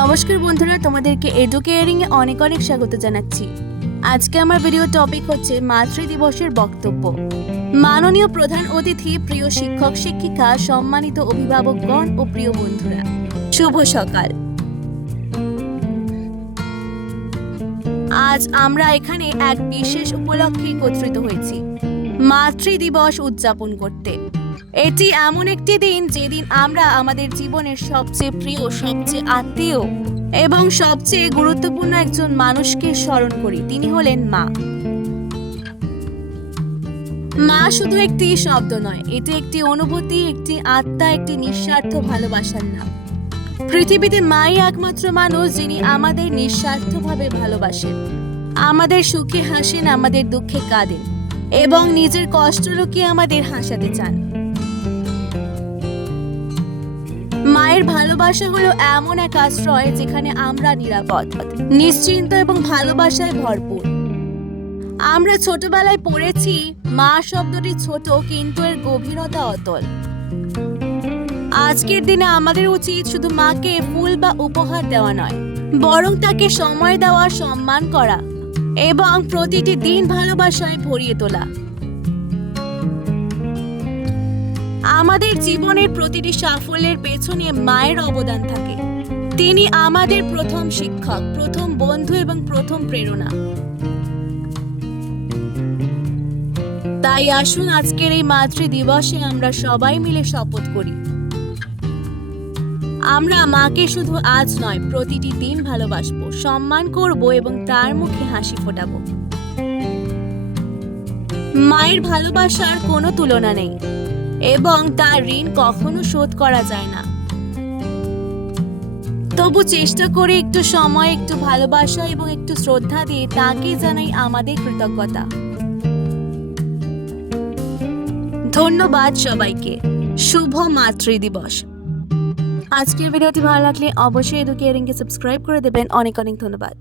নমস্কার বন্ধুরা, তোমাদেরকে এডুকেয়ারিং এ অনেক অনেক স্বাগত জানাচ্ছি। আজকে আমার ভিডিও টপিক হচ্ছে মাতৃ দিবসের বক্তব্য। মাননীয় প্রধান অতিথি, প্রিয় শিক্ষক শিক্ষিকা, সম্মানিত অভিভাবকগণ ও প্রিয় বন্ধুরা, শুভ সকাল। আজ আমরা এখানে এক বিশেষ উপলক্ষে একত্রিত হয়েছি, মাতৃ দিবস উদযাপন করতে। এটি এমন একটি দিন যেদিন আমরা আমাদের জীবনের সবচেয়ে প্রিয়, সবচেয়ে আত্মীয় এবং সবচেয়ে গুরুত্বপূর্ণ একজন মানুষকে স্মরণ করি। তিনি হলেন মা। মা শুধু একটি শব্দ নয়, এটি একটি অনুভূতি, একটি আত্মা, একটি নিঃস্বার্থ ভালোবাসার নাম। পৃথিবীতে মাই একমাত্র মানুষ যিনি আমাদের নিঃস্বার্থভাবে ভালোবাসেন, আমাদের সুখে হাসেন, আমাদের দুঃখে কাঁদেন এবং নিজের কষ্ট লুকিয়ে আমাদের হাসাতে চান। মায়ের ভালোবাসা হলো এমন এক আশ্রয় যেখানে আমরা নিরাপদ, নিশ্চিন্ত এবং ভালোবাসায় ভরপুর। আমরা ছোটবেলায় পড়েছি, মা শব্দটি ছোট কিন্তু এর গভীরতা অতল। আজকের দিনে আমাদের উচিত শুধু মাকে ফুল বা উপহার দেওয়া নয়, বরং তাকে সময় দেওয়া, সম্মান করা এবং প্রতিটি দিন ভালোবাসায় ভরিয়ে তোলা। আমাদের জীবনের প্রতিটি সাফল্যের পেছনে মায়ের অবদান থাকে। তিনি আমাদের প্রথম শিক্ষক, প্রথম বন্ধু এবং প্রথম প্রেরণা। তাই আসুন আজকের এই মাতৃ দিবসে আমরা সবাই মিলে শপথ করি, আমরা মাকে শুধু আজ নয়, প্রতিটি দিন ভালোবাসবো, সম্মান করব এবং তার মুখে হাসি ফোটাবো। মায়ের ভালোবাসার কোনো তুলনা নেই এবং তার ঋণ কখনো শোধ করা যায় না। তবু চেষ্টা করে একটু সময়, একটু ভালোবাসা এবং একটু শ্রদ্ধা দিয়ে তাকে জানাই আমাদের কৃতজ্ঞতা। ধন্যবাদ সবাইকে। শুভ মাতৃ দিবস। আজকের ভিডিওটি ভালো লাগলে অবশ্যই এডুকেয়ারিং কে সাবস্ক্রাইব করে দেবেন। অনেক অনেক ধন্যবাদ।